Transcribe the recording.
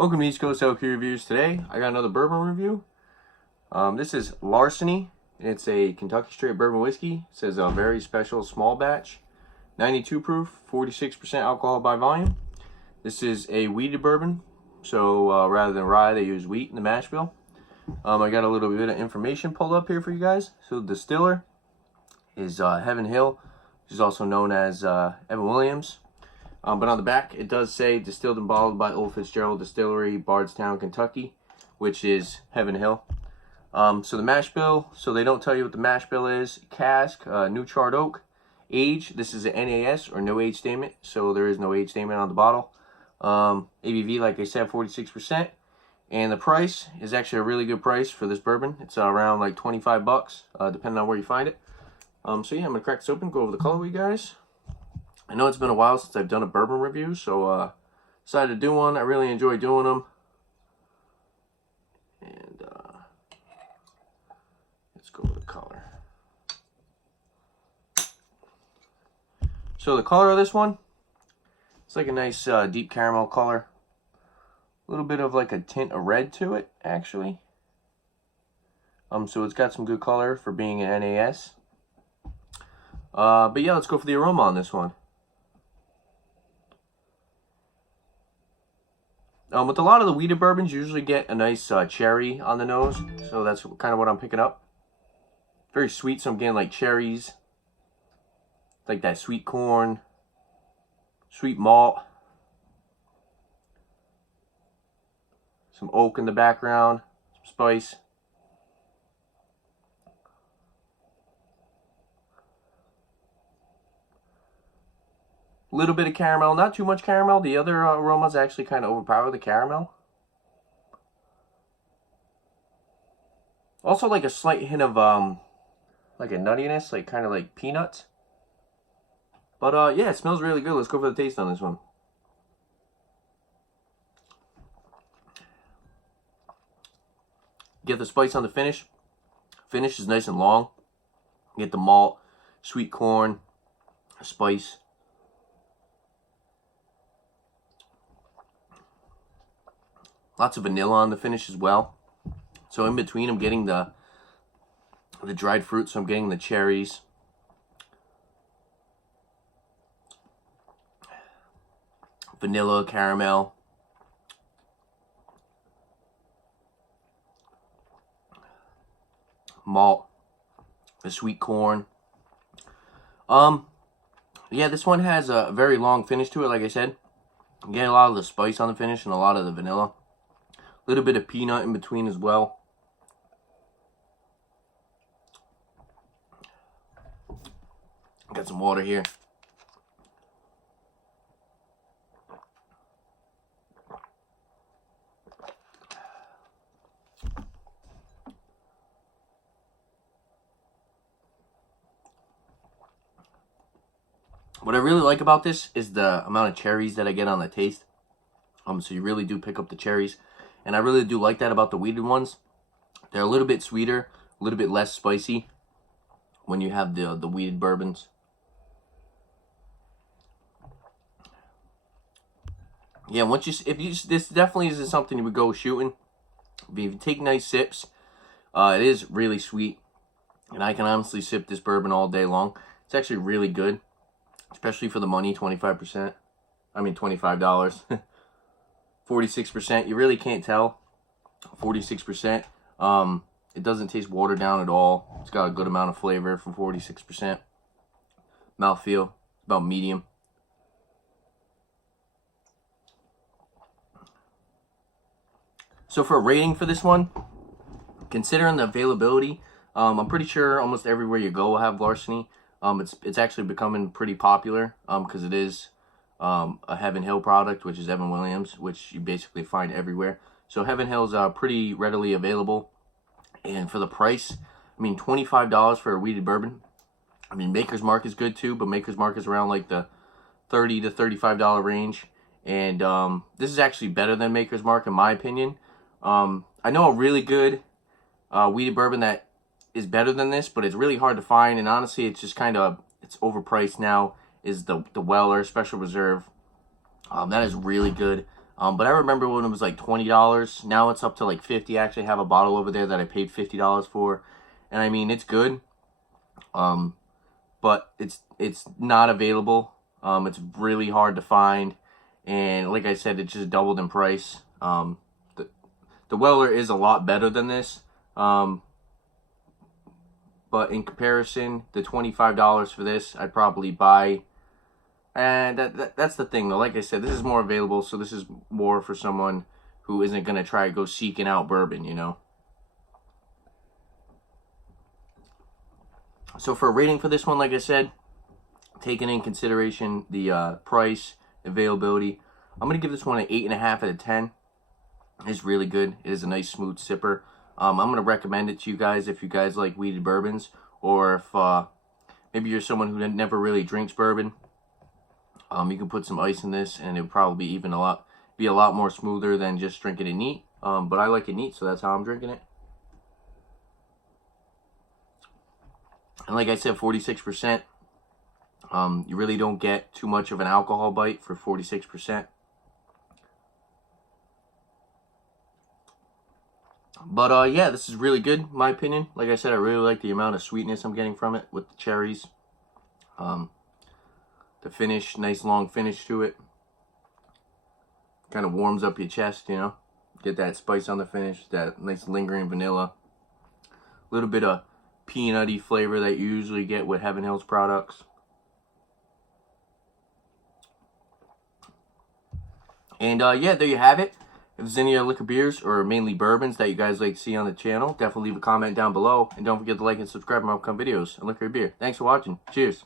Welcome to East Coast LQ Reviews. Today, I got another bourbon review. This is Larceny. It's a Kentucky straight bourbon whiskey. It says a very special small batch. 92 proof, 46% alcohol by volume. This is a wheated bourbon. So rather than rye, they use wheat in the mash bill. I got a little bit of information pulled up here for you guys. So the distiller is Heaven Hill, which is also known as Evan Williams. But on the back, it does say distilled and bottled by Old Fitzgerald Distillery, Bardstown, Kentucky, which is Heaven Hill. So the mash bill, so they don't tell you what the mash bill is. Cask, new charred oak. Age, this is an NAS or no age statement, so there is no age statement on the bottle. ABV, like I said, 46%. And the price is actually a really good price for this bourbon. It's around like 25 bucks, depending on where you find it. So yeah, I'm gonna crack this open, go over the color with you guys. I know it's been a while since I've done a bourbon review, so decided to do one. I really enjoy doing them. And let's go with the color. So the color of this one, it's like a nice deep caramel color. A little bit of like a tint of red to it, actually. So it's got some good color for being an NAS. But yeah, let's go for the aroma on this one. With a lot of the wheated bourbons, you usually get a nice cherry on the nose. So that's kind of what I'm picking up. Very sweet, so I'm getting like cherries. Like that sweet corn. Sweet malt. Some oak in the background. Some spice. A little bit of caramel, not too much caramel. The other aromas actually kind of overpower the caramel. Also like a slight hint of like a nuttiness, like kind of like peanuts. But yeah, it smells really good. Let's go for the taste on this one. Get the spice on the finish. Finish is nice and long. Get the malt, sweet corn, spice. Lots of vanilla on the finish as well. So in between, I'm getting the dried fruit. So I'm getting the cherries, vanilla, caramel, malt, the sweet corn. Yeah, this one has a very long finish to it. Like I said, I'm getting a lot of the spice on the finish and a lot of the vanilla. A little bit of peanut in between as well. Got some water here. What I really like about this is the amount of cherries that I get on the taste. So you really do pick up the cherries. And I really do like that about the wheated ones. They're a little bit sweeter, a little bit less spicy when you have the wheated bourbons. Yeah, this definitely isn't something you would go shooting. If you take nice sips, it is really sweet. And I can honestly sip this bourbon all day long. It's actually really good, especially for the money, 25%. I mean, $25. 46%, you really can't tell. 46%. It doesn't taste watered down at all. It's got a good amount of flavor for 46%. Mouthfeel, about medium. So for a rating for this one, considering the availability, I'm pretty sure almost everywhere you go will have Larceny. It's actually becoming pretty popular because it is a Heaven Hill product, which is Evan Williams, which you basically find everywhere. So Heaven Hill's pretty readily available. And for the price, I mean, $25 for a wheated bourbon. I mean, Maker's Mark is good too, but Maker's Mark is around like the $30 to $35 range. And this is actually better than Maker's Mark in my opinion. I know a really good wheated bourbon that is better than this, but it's really hard to find. And honestly, it's just kind of, it's overpriced now. Is the Weller Special Reserve. That is really good. But I remember when it was like $20. Now it's up to like $50. I actually have a bottle over there that I paid $50 for. And I mean, it's good. But it's not available. It's really hard to find. And like I said, it just doubled in price. The Weller is a lot better than this. But in comparison, the $25 for this, I'd probably buy. And that's the thing, though. Like I said, this is more available, so this is more for someone who isn't going to try to go seeking out bourbon, you know. So for a rating for this one, like I said, taking in consideration the price, availability, I'm going to give this one an 8.5 out of 10. It's really good. It is a nice, smooth sipper. I'm going to recommend it to you guys if you guys like wheated bourbons, or if maybe you're someone who never really drinks bourbon. You can put some ice in this, and it would probably be a lot more smoother than just drinking it neat. But I like it neat, so that's how I'm drinking it. And like I said, 46%. You really don't get too much of an alcohol bite for 46%. But yeah, this is really good, in my opinion. Like I said, I really like the amount of sweetness I'm getting from it with the cherries. The finish, nice long finish to it. Kind of warms up your chest, you know. Get that spice on the finish, that nice lingering vanilla. A little bit of peanutty flavor that you usually get with Heaven Hills products. And yeah, there you have it. If there's any other liquor beers or mainly bourbons that you guys like to see on the channel, definitely leave a comment down below. And don't forget to like and subscribe to my upcoming videos on liquor beer. Thanks for watching. Cheers.